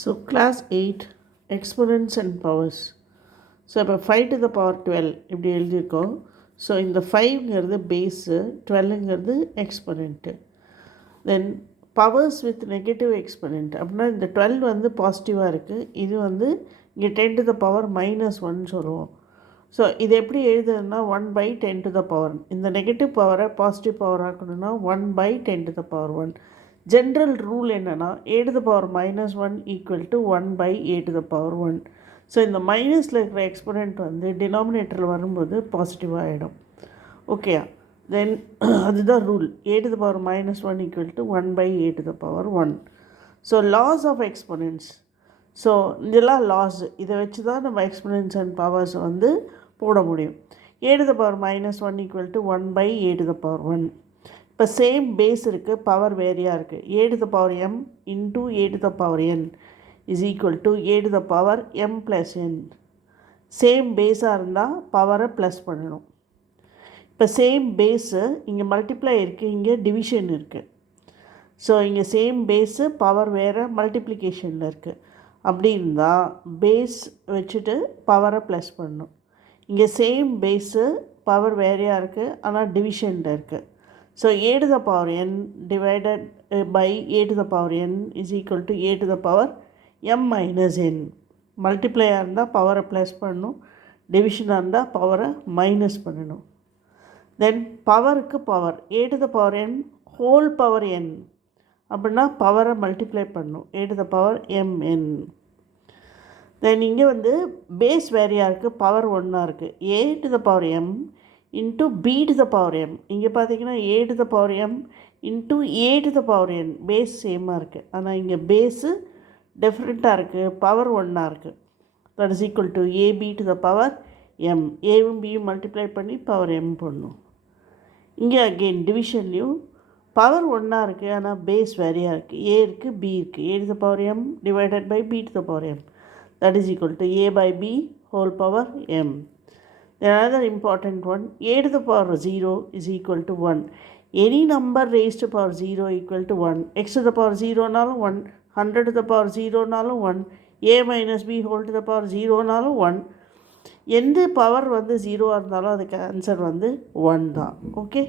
So class 8 exponents and powers. So இப்போ 5 to the power 12 இப்படி எழுதியிருக்கோம். ஸோ இந்த 5ங்கிறது பேஸு, 12ங்கிறது exponent. Then powers with negative exponent அப்படின்னா இந்த 12 வந்து பாசிட்டிவாக இருக்குது, இது வந்து இங்கே 10 to the power -1 சொல்லுவோம். ஸோ இது எப்படி எழுதுதுன்னா 1/10 to the power, இந்த நெகட்டிவ் பவரை பாசிட்டிவ் பவர் ஆக்கணும்னா 1/10 to the power 1. General rule என்னென்னா a to the power -1 equal to 1/a to the power 1. So இந்த மைனஸில் இருக்கிற எக்ஸ்பொனென்ட் வந்து டினாமினேட்டரில் வரும்போது பாசிட்டிவாக ஆகிடும். ஓகேயா? தென் அதுதான் rule. a to the power -1 equal to 1/a to the power 1. So laws of exponents. So இதெல்லாம் லாஸ், இதை வச்சு தான் நம்ம எக்ஸ்பொனென்ட்ஸ் அண்ட் பவர்ஸ் வந்து போட முடியும். a to the power -1 equal to 1/a to the power 1. இப்போ சேம் பேஸ் இருக்குது, பவர் வேரியாக இருக்குது. a to the power m into a to the power n is equal to a to the power m plus n. Same பேஸாக இருந்தால் பவரை plus பண்ணணும். இப்போ same base இங்கே மல்டிப்ளை இருக்குது, இங்கே டிவிஷன் இருக்குது. ஸோ இங்கே சேம் பேஸு, பவர் வேறு, மல்டிப்ளிகேஷனில் இருக்குது. அப்படி இருந்தால் பேஸ் வச்சுட்டு பவரை ப்ளஸ் பண்ணணும். இங்கே சேம் பேஸு, பவர் வேறையாக இருக்குது, ஆனால் டிவிஷனில் இருக்குது. So a to the power n divided by a to the power n is equal to a to the power m minus n. மல்டிப்ளையாக இருந்தால் பவரை ப்ளஸ் பண்ணணும், டிவிஷனாக இருந்தால் பவரை மைனஸ் பண்ணணும். தென் பவருக்கு power a to the power n whole power n அப்படின்னா பவரை மல்டிப்ளை பண்ணணும், a to the power mn. தென் இங்கே வந்து பேஸ் வேறையாக இருக்குது, பவர் ஒன்றா இருக்குது. a to the power m into b to the power m. இங்கே பார்த்தீங்கன்னா a to the power m into a to the power n. Base சேமாக இருக்குது, ஆனால் இங்கே பேஸு டிஃப்ரெண்ட்டாக இருக்குது, பவர் ஒன்றா இருக்குது. That is equal to ab to the power m. ஏவும் பியும் மல்டிப்ளை பண்ணி பவர் m பண்ணணும். இங்கே அகெயின் டிவிஷன்லேயும் பவர் ஒன்றா இருக்குது, ஆனால் பேஸ் வேறையாக இருக்குது. a இருக்குது, b இருக்குது. a to the power m divided by b to the power m. That is equal to a by b whole power m. Then another important one, a to the power 0 is equal to 1. Any number raised to power 0 equal to 1. X to the power 0 நாலும் 1, 100 to the power 0 நாலும் 1, a minus b whole to the power 0 நாலும் 1. எந்த power வந்து 0 இருந்தாலும் அதுக்கு answer வந்து 1 தான். Okay.